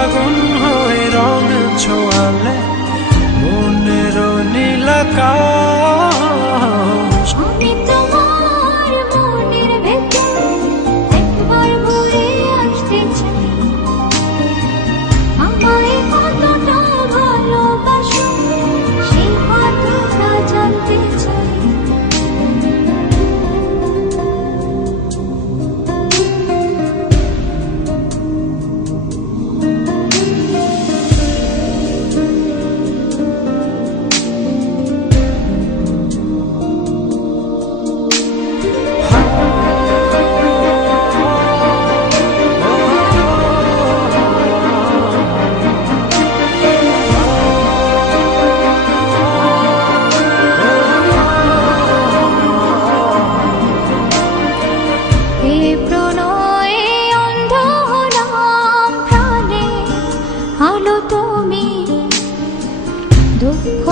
ফাগুন হয়ে রং ছোঁয়ালে মনের নীল আকাশ। আমি তোমার মনের ভেতর একবার ঘুরে আসতে চাই, আমায় কতটা ভালোবাসো সেই কথাটা জানতে চাই। আলো তুমি দুঃখ